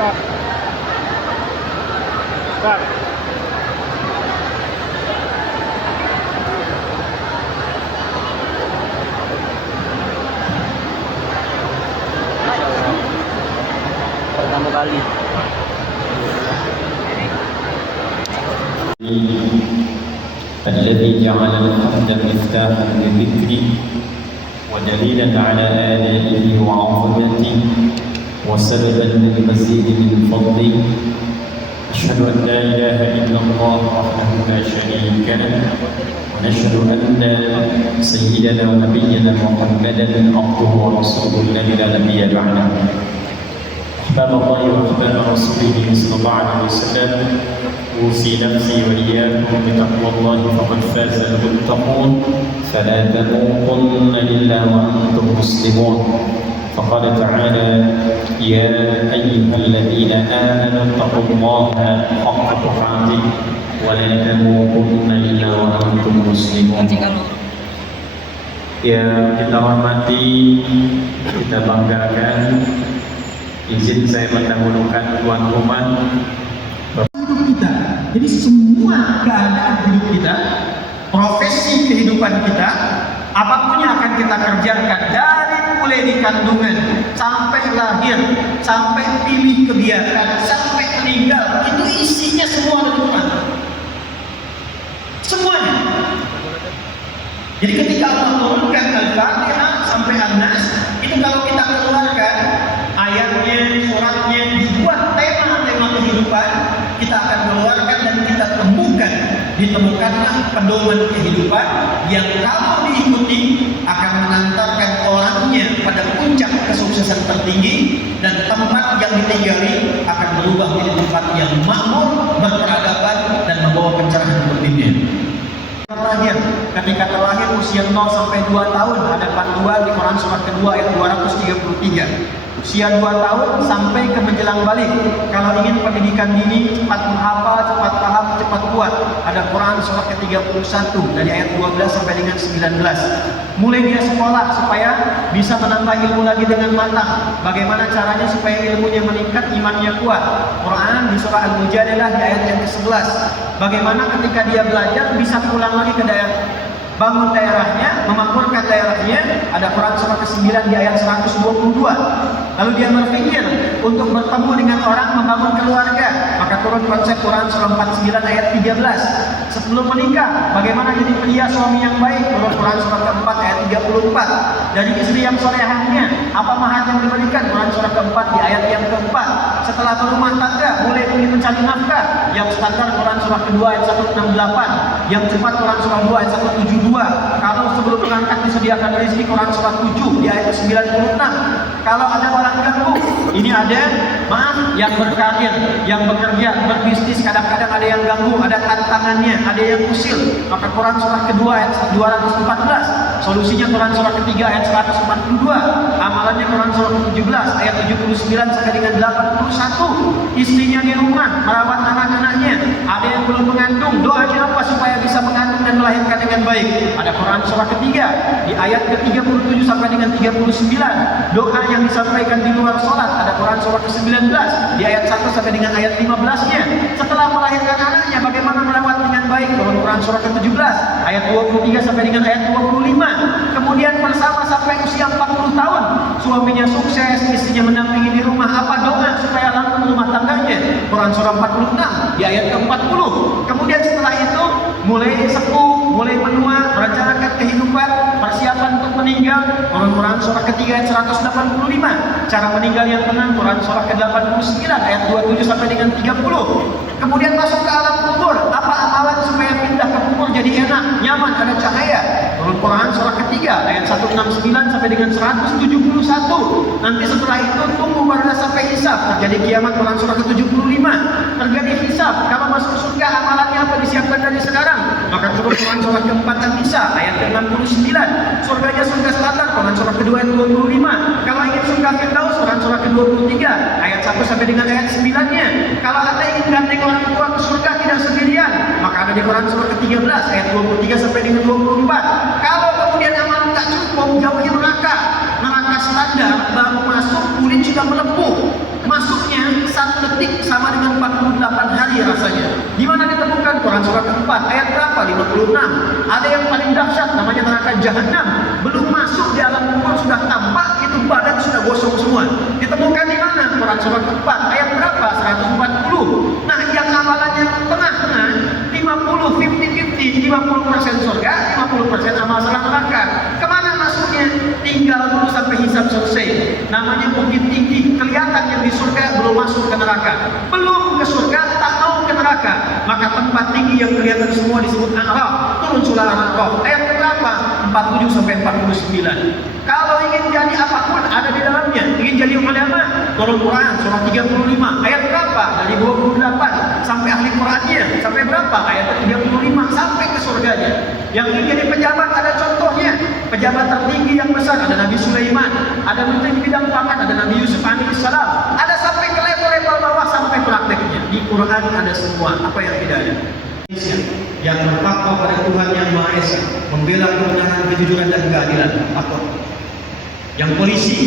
Start. Pertama kali. الذي جعل الحمد مفتاحا لذكري ودليلا على آلائه وعظمته وسببا للمزيد من فضله. أشهد أن لا إله إلا الله وحده لا شريك له ونشهد أن سيدنا ونبينا محمدا عبده ورسوله الذي لا نبي بعده. أحباب الله وأحباب رسوله صلى الله عليه وسلم، أوصي نفسي وإياكم بتقوى الله فقد فاز المتقون، فلا تموتن إلا وأنتم مسلمون. فقال تعالى: يا أيها الذين آمنوا اتقوا الله حق تقاته ولا تموتن إلا وأنتم مسلمون. Ya, kita hormati, kita banggakan. Izin saya mendahulukan tuan rumah hidup kita. Jadi semua keadaan hidup kita, profesi kehidupan kita, apapun yang akan kita kerjakan dari mulai di kandungan sampai lahir, sampai pilih kebiasaan, sampai meninggal, itu isinya semua ada di Quran. Semuanya. Jadi ketika Allah turunkan Al-Fatihah sampai An-Nas, itu kalau kita keluarkan ayatnya, suratnya, dibuat tema-tema kehidupan, kita akan keluarkan dan kita ditemukanlah pedoman kehidupan yang kalau diikuti akan mengantarkan orangnya pada puncak kesuksesan tertinggi, dan tempat yang ditinggali akan berubah menjadi tempat yang makmur, berperadaban, dan membawa pencerahan untuk dunia. Ketika terlahir usia 0 sampai 2 tahun, ada panduan di Quran surat kedua ayat 233. Usia 2 tahun sampai ke menjelang balik, kalau ingin pendidikan dini cepat menghafal, cepat paham, cepat kuat, ada Quran surat ke-31 dari ayat 12 sampai dengan 19. Mulai dia sekolah supaya bisa menambah ilmu lagi dengan matang. Bagaimana caranya supaya ilmunya meningkat, imannya kuat? Quran di surah Al-Mujadilah di ayat yang ke-11. Bagaimana ketika dia belajar bisa pulang lagi ke daerah, bangun daerahnya, memakmurkan daerahnya, ada Quran surah ke-9 di ayat 122. Lalu dia berpikir untuk bertemu dengan orang, membangun keluarga, maka turun konsep Quran surah 49 ayat 13. Sebelum menikah, bagaimana jadi pria suami yang baik, turun Quran surah ke-4 ayat 34. Dari istri yang solehahnya, apa mahar yang diberikan, Quran surah ke-4 di ayat yang ke-4. Setelah berumah tangga, mulai ingin mencari nafkah, yang standar Quran surah kedua ayat 168, yang cepat Quran surah 2 ayat 172. Kalau sebelum berangkat disediakan rezeki, Quran surah 7 di ayat 96. Kalau ada orang ganggu, ini ada yang berkarir, yang bekerja, berbisnis, kadang-kadang ada yang ganggu, ada tantangannya, ada yang usil, maka Quran surah kedua ayat 214. Solusinya Quran surah ketiga ayat 142. Amalannya Quran surah ke-17 ayat 79 sampai dengan 81. Istrinya di rumah merawat anak-anaknya, ada yang belum mengandung, doanya apa supaya bisa mengandung dan melahirkan dengan baik? Ada Quran surah ketiga di ayat ke-37 sampai dengan 39. Doa yang disampaikan di luar sholat, ada Quran surah ke-19 di ayat 1 sampai dengan ayat 15-nya. Setelah melahirkan anaknya, bagaimana merawat dengan baik? Quran surah ke-17 ayat 23 sampai dengan ayat 25. Kemudian bersama sampai usia 40 tahun, suaminya sukses, istrinya mendampingi di rumah, apa doa supaya langgeng rumah tangganya? Quran surah 46 di ayat ke-40. Kemudian setelah itu mulai sepuh, mulai menua, merencanakan kehidupan, persiapan untuk meninggal, Quran surah ketiga ayat 185. Cara meninggal yang tenang, Quran surah ke-89 ayat 27 sampai dengan 30. Kemudian masuk ke alam kubur, apa amalan supaya pindah ke kubur jadi enak, nyaman, ada cahaya? Quran surah ketiga ayat 169 sampai dengan 171. Nanti setelah itu tunggu barulah sampai hisab, terjadi kiamat, Quran surah ke-75. Terjadi hisab, kalau masuk surga amalannya apa disiapkan dari sekarang? Maka turun Quran surah ke-4 An-Nisa ayat ke-69. Surganya surga standar, Quran surah kedua ayat 25. Kalau ingin surga Firdaus, Quran surah ke-23 ayat 1 sampai dengan ayat 9-nya. Kalau Anda ingin gandeng orang tua ke surga tidak sendirian, maka ada di Quran surah ke-13 ayat 23 sampai dengan 24. Kalau kemudian amalan tak cukup, jauhi neraka. Neraka standar, baru masuk kulit sudah melepuh. masuknya 1 detik sama dengan 48 hari rasanya. Di mana ditemukan? Quran surah keempat ayat berapa? 56. Ada yang paling dahsyat namanya neraka jahanam. Belum masuk di alam kubur sudah tampak, itu badan sudah gosong semua. Ditemukan di mana? Quran surah keempat ayat berapa? 140. Nah, yang amalannya tengah-tengah 50-50, 50% surga, 50% amal neraka. Kemana masuknya? Tinggal dulu sampai hisab selesai. Namanya bukit tinggi, kelihatan yang di surga belum masuk ke neraka. Belum ke surga, tak mau ke neraka. Maka tempat tinggi yang kelihatan semua disebut A'raf. Turun surah A'raf. Ayat berapa? 47 sampai 49. Kalau ingin jadi apapun ada di dalamnya. Ingin jadi ulama, turun Quran surah 35. Ayat berapa? Dari 28 sampai ahli Qurannya. Sampai berapa? Ayat 35 sampai ke surganya. Yang ingin jadi pejabat ada contohnya. Pejabat tertinggi yang besar ada Nabi Sulaiman, ada menteri bidang pangan ada Nabi Yusuf alaihissalam. Ada sampai ke level-level bawah sampai prakteknya. Di Quran ada semua. Apa yang tidak ada? Yang bertakwa pada Tuhan yang Maha Esa, membela kebenaran, kejujuran dan keadilan. Apa? Yang polisi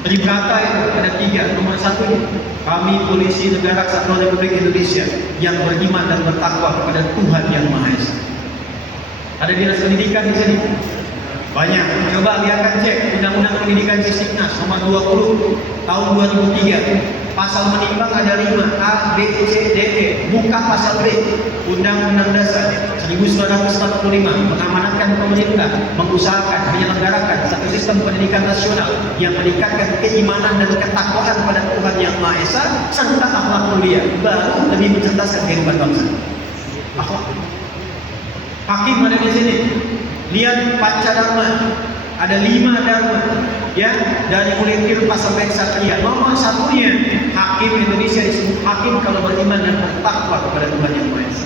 Tribrata itu ada 3. Nomor 1, kami polisi negara Kesatuan Republik Indonesia yang beriman dan bertakwa kepada Tuhan yang Maha Esa. Ada dinas pendidikan di sini. Banyak. Coba lihatkan cek Undang-Undang Pendidikan Sisdiknas nomor 20 tahun 2003. Pasal menimbang ada 5, A, B, C, D, E. Buka pasal B. Undang-Undang Dasar 1945 mengamanatkan pemerintah mengusahakan menyelenggarakan satu sistem pendidikan nasional yang meningkatkan keimanan dan ketakwaan pada Tuhan yang Maha Esa serta akhlak mulia, baru lebih mencerdaskan kehidupan bangsa. Akhlak. Hakim ada di sini. Lihat Pancadharma, ada 5 dharma, ya, dari mulai tirta sampai ksatria. Nomor 1-nya hakim Indonesia disebut hakim kalau beriman dan bertakwa kepada Tuhan yang Maha Esa.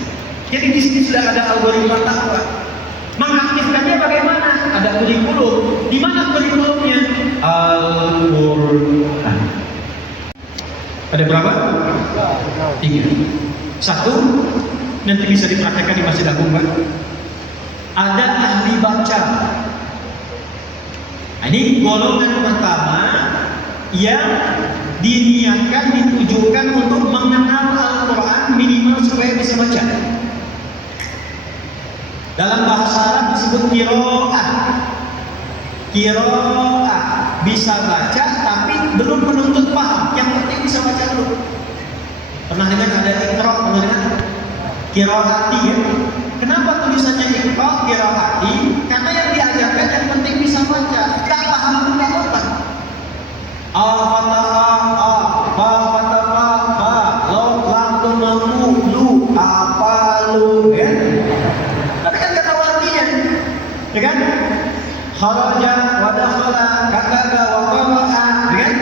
Jadi di sini sudah ada algoritma takwa. Mengaktifkannya bagaimana? Ada kurikulum. Di mana kurikulumnya? Al-Quran. Ada berapa? 3. 1, nanti bisa dipraktekkan di Masjid Agung, Pak. Ada ahli baca. Ini golongan pertama yang diniatkan, ditujukan untuk mengenal Al-Quran minimal supaya bisa baca. Dalam bahasa Arab disebut qiraah. Qiraah bisa baca tapi belum menuntut paham. Yang penting bisa baca dulu. Pernah dengar ada iqra, pernah dengar? Qiraati ya. Kenapa tulisannya iqra qiraati? Karena yang diajarkan yang penting bisa baca. Tak paham pun tak apa. Ya kan? Kharaja wa dakhala kataga wa qara'a, ya kan?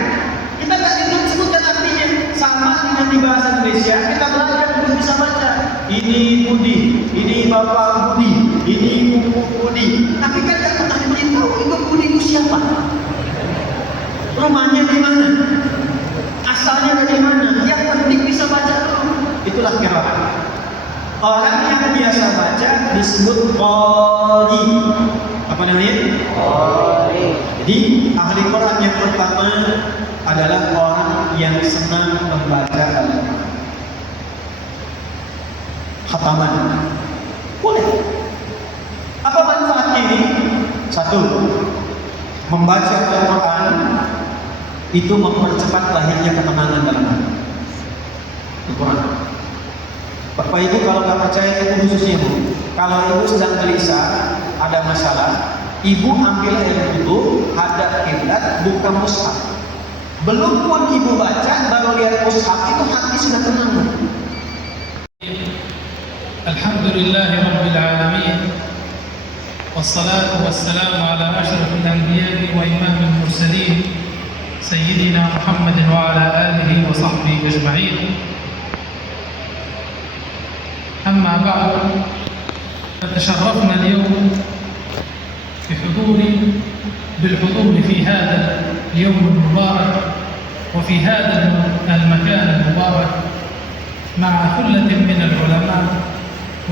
Kita enggak disebutkan artinya. Sama dengan di bahasa Indonesia, kita belajar untuk bisa baca. Ini Budi, ini Bapak Budi, ini Ibu Budi. Tapi kan enggak pernah diberitahu itu Budi itu siapa? Rumahnya di mana? Asalnya dari mana? Yang penting bisa baca dulu. Itulah qiraat. Orang yang biasa baca disebut qari. Apa namanya? Qari. Jadi ahli Quran yang pertama adalah orang yang senang membaca Al-Quran. Khataman. Boleh. Apa manfaatnya ini? 1. Membaca Al-Quran itu mempercepat lahirnya ketenangan dalam hati. Al-Quran. Bapak Ibu kalau nggak percaya, itu khususnya Bu. Kalau Ibu sedang gelisah, ada masalah, Ibu ambil air wudhu, hadap kiblat, buka mushaf. Belum pun Ibu baca, baru lihat mushaf, itu hati sudah tenang. Alhamdulillah Rabbil Alamin. Wassalatu wassalamu ala ashrafil anbiya'i wa imamil mursalin Sayyidina Muhammadin wa ala alihi wa sahbihi ajma'in. أما بعد فتشرفنا اليوم بالحضور في هذا اليوم المبارك وفي هذا المكان المبارك مع ثلة من العلماء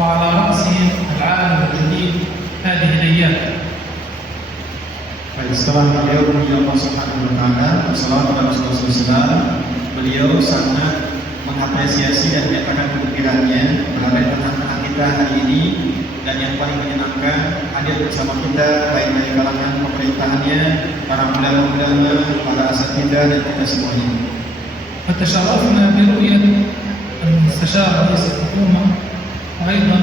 وعلى رأسهم العالم الجليل هذه الأيام. Setelah beliau memuji Allah Subhanahu wa taala, salawat dan salam beliau sangat mengapresiasi dan menyatakan kegembiraannya berada di tengah-tengah kita hari ini, dan yang paling menyenangkan hadir bersama kita baik dari kalangan pemerintahannya, para ulama-ulama, para asatidzah dan kita semuanya. فتشرفنا برؤية المستشار رئيس الحكومة وأيضا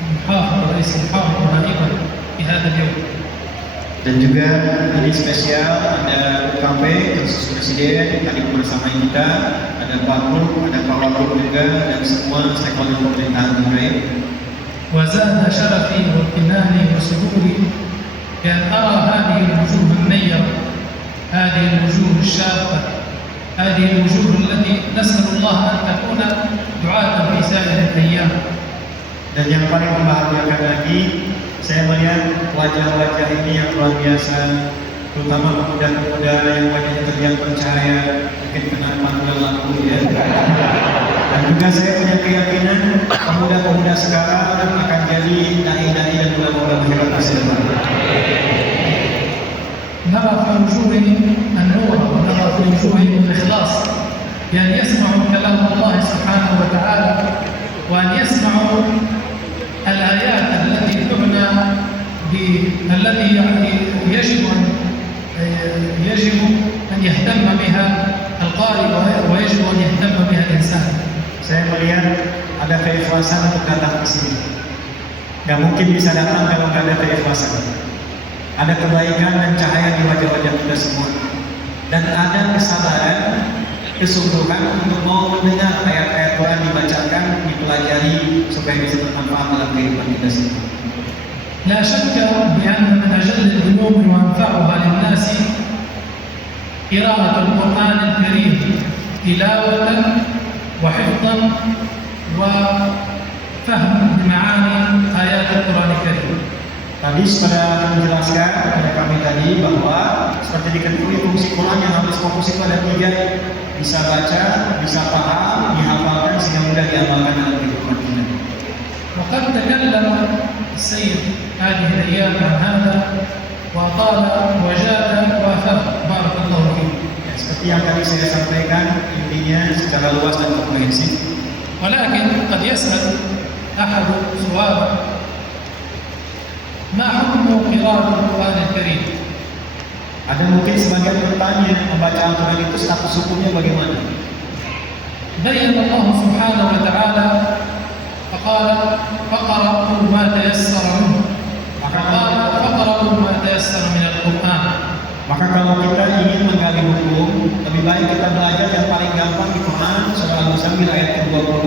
المحافظ رئيس المحافظة نائبا في هذا اليوم. Dan juga ini spesial ada UKP khusus presiden tadi bersama kita, ada Pak Guru, ada Pak Wakil juga, dan semua stakeholder pemerintahan terkait. وزاد شرفي وامتناني وسروري بأن أرى هذه الوجوه النيرة، هذه الوجوه الشابة، هذه الوجوه التي نسأل الله أن تكون دعاة في سائر الأيام. Dan yang paling membahagiakan lagi, saya melihat wajah-wajah ini yang luar biasa, terutama pemuda-pemuda yang wajahnya terlihat bercahaya, mungkin kena pantulan lampu ya. Dan juga saya punya keyakinan pemuda-pemuda sekarang akan jadi dai-dai dan ulama-ulama hebat masa depan. نرى في وجوههم النور ونرى في وجوههم الإخلاص بأن يسمعوا كلام الله سبحانه وتعالى، وأن يسمعوا الآيات التي تعنى التي يجب أن يهتم بها القارئ ويجب أن يهتم بها الإنسان. Saya melihat ada keikhlasan untuk datang ke sini. Gak mungkin bisa datang kalau nggak ada keikhlasan. Ada kebaikan dan cahaya di wajah-wajah kita semua. Dan ada kesabaran, kesungguhan untuk mau mendengar ayat-ayat Quran dibacakan, dipelajari supaya bisa bermanfaat dalam kehidupan kita semua. لا شك بأن من أجل الذنوب وأنفعها للناس قراءة القرآن الكريم تلاوة وحفظا وفهم معاني آيات القرآن الكريم. Tadi sudah menjelaskan kepada kami tadi bahwa seperti diketahui fungsi Quran yang harus fokus itu ada 3, bisa baca, bisa paham, dihafalkan sehingga mudah diamalkan dalam kehidupan kita. وقد تكلم السيد هذه الأيام عن هذا وقال وجاد وافق بارك الله فيه. Seperti yang tadi saya sampaikan, intinya secara luas dan komprehensif. ولكن قد يسأل أحد سؤالا: ما حكم قراءة القرآن الكريم؟ Ada mungkin sebagian bertanya, membaca Al-Quran itu status hukumnya bagaimana? بين الله سبحانه وتعالى فقال فقرأوا ما تيسر منه، فقال فقرأوا ما تيسر من القرآن. Maka kalau kita ingin menggali hukum, lebih baik kita belajar yang paling gampang di Quran, surah Al-Muzammil ayat ke-20.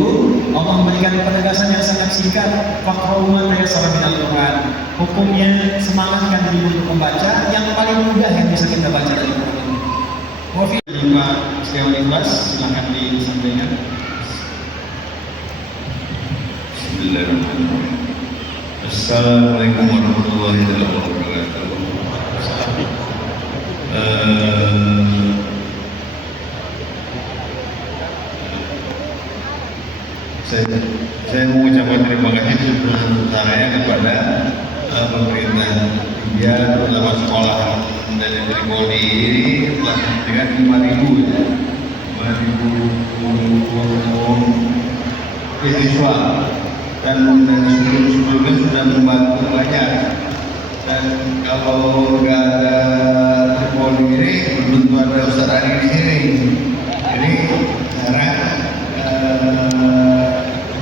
Allah memberikan penegasan yang sangat singkat, faqra'u ma tayassara minal Quran. Hukumnya semangatkan diri untuk membaca yang paling mudah yang bisa kita baca dari Quran. Wafi Pak Setiawan Ikhlas, silakan disampaikan. Bismillahirrahmanirrahim. Assalamualaikum warahmatullahi wabarakatuh. Saya mengucapkan terima kasih sebesar-besarnya kepada pemerintah India, terutama sekolah dari Tripoli ini telah dengan 5.000 siswa, dan sebelumnya sudah membantu banyak. Dan kalau nggak ada Tripoli ini, belum tentu ada Ustaz Adi di sini. Jadi sekarang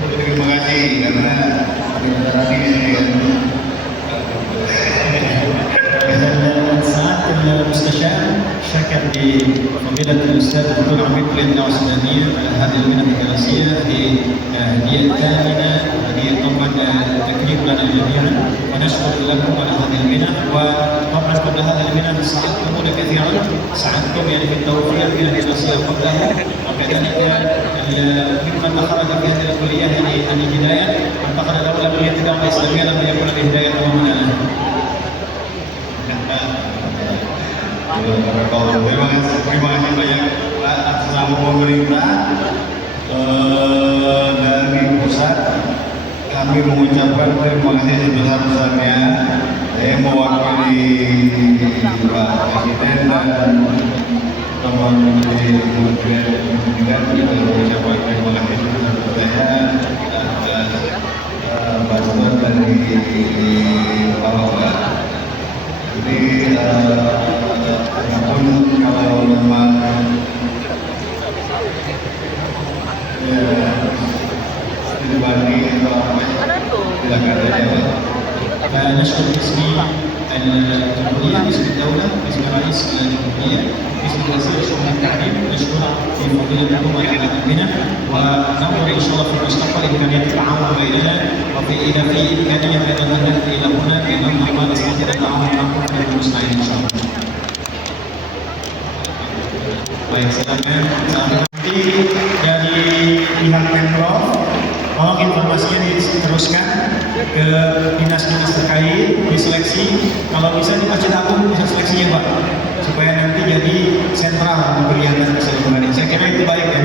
terima kasih karena ada Ustaz Adi di sini. سعادة المستشار شكر لفضيلة الأستاذ الدكتور عميد كلية الدعوة السودانية على هذه المنح الدراسية، هذه هدية ثامنة، هدية طبعا تكريم لنا جميعا، ونشكر لكم على هذه المنح. وطبعا قبل هذه المنح ساعدتمونا كثيرا، ساعدتم يعني في التوفيق في الدراسية قبلها، وكذلك ممن خرج في هذه الكلية يعني الهداية انتقل الأولى كلية الدعوة الإسلامية لما يكون الهداية أمامنا لها. Terima kasih banyak atas nama pemerintah dari pusat. Kami mengucapkan terima kasih sebesar-besarnya. Saya mewakili Pak Presiden dan teman-teman di Kementerian الشيخ باسم الجمهورية باسم الدولة باسم رئيس الجمهورية باسم وزير شؤون التعليم نشكر في فضيلتكم على قدمنا وننظر إن شاء الله في المستقبل إمكانية التعاون بيننا إذا في إمكانية أيضا أن نأتي إلى هنا لننظر نستطيع التعاون معكم في المستقبل إن شاء الله. Baik, silakan. Nanti dari pihak Pemprov, tolong informasinya diteruskan ke dinas-dinas terkait, diseleksi. Kalau bisa di Masjid Agung bisa seleksinya Pak, supaya nanti jadi sentral untuk kegiatan keseluruhan. Saya kira itu baik ya.